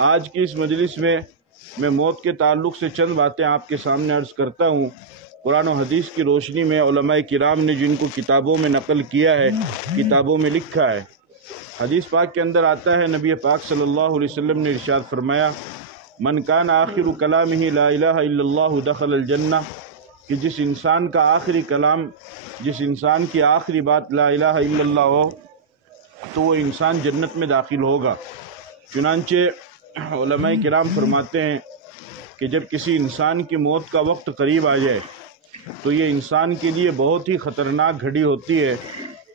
آج کی اس مجلس میں موت کے تعلق سے چند باتیں آپ کے سامنے عرض کرتا ہوں۔ قرآن و حدیث کی روشنی میں علماء کرام نے جن کو کتابوں میں نقل کیا ہے، کتابوں میں لکھا ہے۔ حدیث پاک کے اندر آتا ہے، نبی پاک صلی اللہ علیہ وسلم نے ارشاد فرمایا، من کان آخر کلامہ لا الہ الا اللہ دخل الجنہ، کہ جس انسان کا آخری کلام، جس انسان کی آخری بات لا الہ الا اللہ ہو تو وہ انسان جنت میں داخل ہوگا۔ چنانچہ علماء کرام فرماتے ہیں کہ جب کسی انسان کی موت کا وقت قریب آ جائے تو یہ انسان کے لیے بہت ہی خطرناک گھڑی ہوتی ہے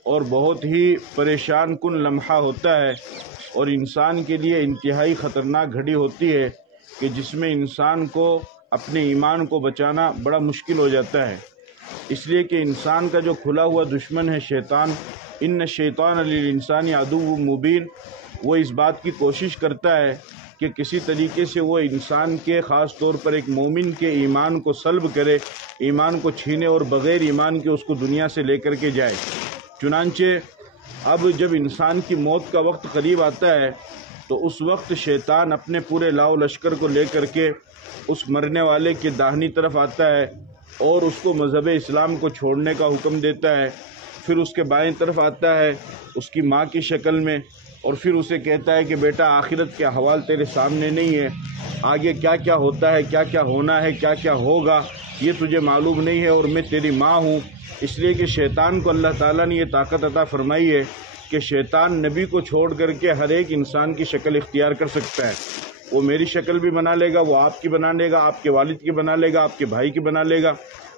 اور بہت ہی پریشان کن لمحہ ہوتا ہے، اور انسان کے لیے انتہائی خطرناک گھڑی ہوتی ہے کہ جس میں انسان کو اپنے ایمان کو بچانا بڑا مشکل ہو جاتا ہے۔ اس لیے کہ انسان کا جو کھلا ہوا دشمن ہے شیطان، ان الشیطان للانسان عدو مبین، وہ اس بات کی کوشش کرتا ہے کہ کسی طریقے سے وہ انسان کے، خاص طور پر ایک مومن کے ایمان کو سلب کرے، ایمان کو چھینے اور بغیر ایمان کے اس کو دنیا سے لے کر کے جائے۔ چنانچہ اب جب انسان کی موت کا وقت قریب آتا ہے تو اس وقت شیطان اپنے پورے لاؤ لشکر کو لے کر کے اس مرنے والے کے داہنی طرف آتا ہے اور اس کو مذہب اسلام کو چھوڑنے کا حکم دیتا ہے۔ پھر اس کے بائیں طرف آتا ہے اس کی ماں کی شکل میں، اور پھر اسے کہتا ہے کہ بیٹا آخرت کے احوال تیرے سامنے نہیں ہے، آگے کیا کیا ہوتا ہے، کیا کیا ہونا ہے، کیا کیا ہوگا، یہ تجھے معلوم نہیں ہے، اور میں تیری ماں ہوں۔ اس لیے کہ شیطان کو اللہ تعالیٰ نے یہ طاقت عطا فرمائی ہے کہ شیطان نبی کو چھوڑ کر کے ہر ایک انسان کی شکل اختیار کر سکتا ہے۔ وہ میری شکل بھی بنا لے گا، وہ آپ کی بنا لے گا، آپ کے والد کی بنا لے گا، آپ کے بھائی کی بنا لے گا،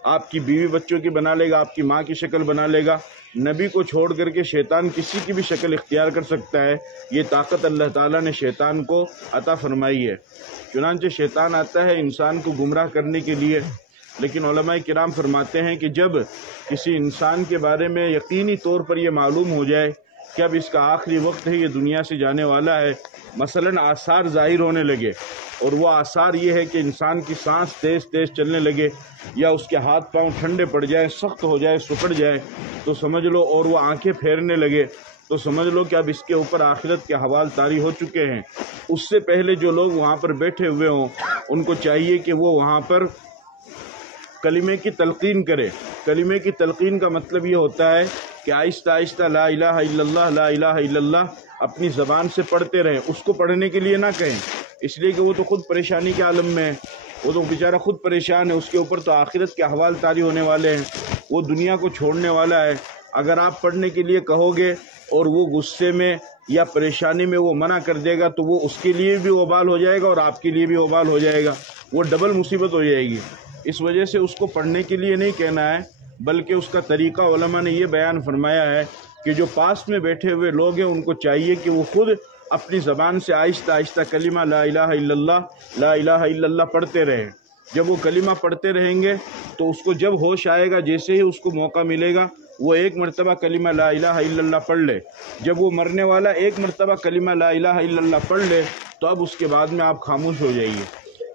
آپ کی بیوی بچوں کی بنا لے گا، آپ کی ماں کی شکل بنا لے گا۔ نبی کو چھوڑ کر کے شیطان کسی کی بھی شکل اختیار کر سکتا ہے۔ یہ طاقت اللہ تعالیٰ نے شیطان کو عطا فرمائی ہے۔ چنانچہ شیطان آتا ہے انسان کو گمراہ کرنے کے لیے، لیکن علماء کرام فرماتے ہیں کہ جب کسی انسان کے بارے میں یقینی طور پر یہ معلوم ہو جائے کہ اب اس کا آخری وقت ہے، یہ دنیا سے جانے والا ہے، مثلاً آثار ظاہر ہونے لگے، اور وہ آثار یہ ہے کہ انسان کی سانس تیز تیز چلنے لگے، یا اس کے ہاتھ پاؤں ٹھنڈے پڑ جائیں، سخت ہو جائے، سکڑ جائے، تو سمجھ لو، اور وہ آنکھیں پھیرنے لگے تو سمجھ لو کہ اب اس کے اوپر آخرت کے حوال طاری ہو چکے ہیں۔ اس سے پہلے جو لوگ وہاں پر بیٹھے ہوئے ہوں ان کو چاہیے کہ وہ وہاں پر کلمے کی تلقین کرے۔ کلمے کی تلقین کا مطلب یہ ہوتا ہے کہ آہستہ آہستہ لا الہ الا اللہ، لا الہ الا اللہ اپنی زبان سے پڑھتے رہیں، اس کو پڑھنے کے لیے نہ کہیں، اس لیے کہ وہ تو خود پریشانی کے عالم میں ہے، وہ تو بیچارہ خود پریشان ہے، اس کے اوپر تو آخرت کے احوال طاری ہونے والے ہیں، وہ دنیا کو چھوڑنے والا ہے۔ اگر آپ پڑھنے کے لیے کہو گے اور وہ غصے میں یا پریشانی میں وہ منع کر دے گا تو وہ اس کے لیے بھی وبال ہو جائے گا اور آپ کے لیے بھی وبال ہو جائے گا، وہ ڈبل مصیبت ہو جائے گی۔ اس وجہ سے اس کو پڑھنے کے لیے نہیں کہنا ہے، بلکہ اس کا طریقہ علماء نے یہ بیان فرمایا ہے کہ جو پاس میں بیٹھے ہوئے لوگ ہیں ان کو چاہیے کہ وہ خود اپنی زبان سے آہستہ آہستہ کلمہ لا الہ الا اللہ، لا الہ الا اللہ پڑھتے رہیں۔ جب وہ کلمہ پڑھتے رہیں گے تو اس کو جب ہوش آئے گا، جیسے ہی اس کو موقع ملے گا وہ ایک مرتبہ کلمہ لا الہ الا اللہ پڑھ لے۔ جب وہ مرنے والا ایک مرتبہ کلمہ لا الہ الا اللہ پڑھ لے تو اب اس کے بعد میں آپ خاموش ہو جائیے۔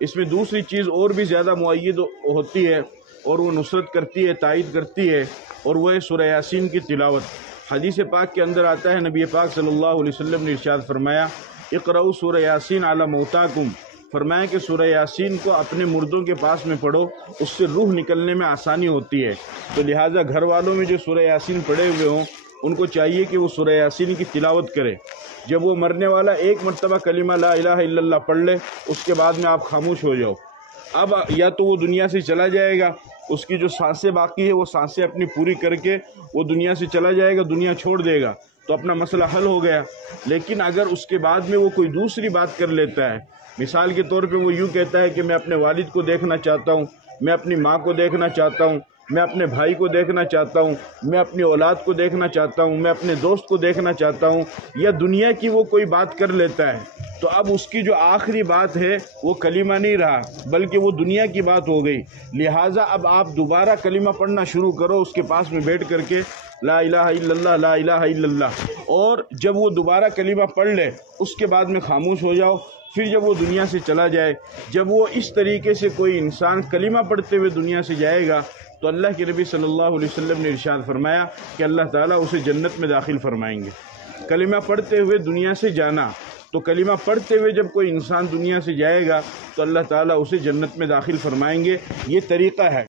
اس میں دوسری چیز اور بھی زیادہ مؤید ہوتی ہے اور وہ نصرت کرتی ہے، تائید کرتی ہے، اور وہ ہے سورہ یاسین کی تلاوت۔ حدیث پاک کے اندر آتا ہے، نبی پاک صلی اللہ علیہ وسلم نے ارشاد فرمایا، اقرؤوا سورہ یاسین علی موتاکم، فرمایا کہ سورہ یاسین کو اپنے مردوں کے پاس میں پڑھو، اس سے روح نکلنے میں آسانی ہوتی ہے۔ تو لہٰذا گھر والوں میں جو سورہ یاسین پڑھے ہوئے ہوں ان کو چاہیے کہ وہ سورہ یاسین کی تلاوت کرے۔ جب وہ مرنے والا ایک مرتبہ کلمہ لا الہ الا اللہ پڑھ لے اس کے بعد میں آپ خاموش ہو جاؤ۔ اب یا تو وہ دنیا سے چلا جائے گا، اس کی جو سانسیں باقی ہے وہ سانسیں اپنی پوری کر کے وہ دنیا سے چلا جائے گا، دنیا چھوڑ دے گا، تو اپنا مسئلہ حل ہو گیا۔ لیکن اگر اس کے بعد میں وہ کوئی دوسری بات کر لیتا ہے، مثال کے طور پہ وہ یوں کہتا ہے کہ میں اپنے والد کو دیکھنا چاہتا ہوں، میں اپنی ماں کو دیکھنا چاہتا ہوں، میں اپنے بھائی کو دیکھنا چاہتا ہوں، میں اپنی اولاد کو دیکھنا چاہتا ہوں، میں اپنے دوست کو دیکھنا چاہتا ہوں، یا دنیا کی وہ کوئی بات کر لیتا ہے، تو اب اس کی جو آخری بات ہے وہ کلمہ نہیں رہا بلکہ وہ دنیا کی بات ہو گئی۔ لہٰذا اب آپ دوبارہ کلمہ پڑھنا شروع کرو اس کے پاس میں بیٹھ کر کے، لا الہ الا اللہ، لا الہ الا اللہ، اور جب وہ دوبارہ کلمہ پڑھ لے اس کے بعد میں خاموش ہو جاؤ۔ پھر جب وہ دنیا سے چلا جائے، جب وہ اس طریقے سے کوئی انسان کلمہ پڑھتے ہوئے دنیا سے جائے گا تو اللہ کے نبی صلی اللہ علیہ وسلم نے ارشاد فرمایا کہ اللہ تعالیٰ اسے جنت میں داخل فرمائیں گے۔ کلمہ پڑھتے ہوئے دنیا سے جانا، تو کلمہ پڑھتے ہوئے جب کوئی انسان دنیا سے جائے گا تو اللہ تعالیٰ اسے جنت میں داخل فرمائیں گے. یہ طریقہ ہے.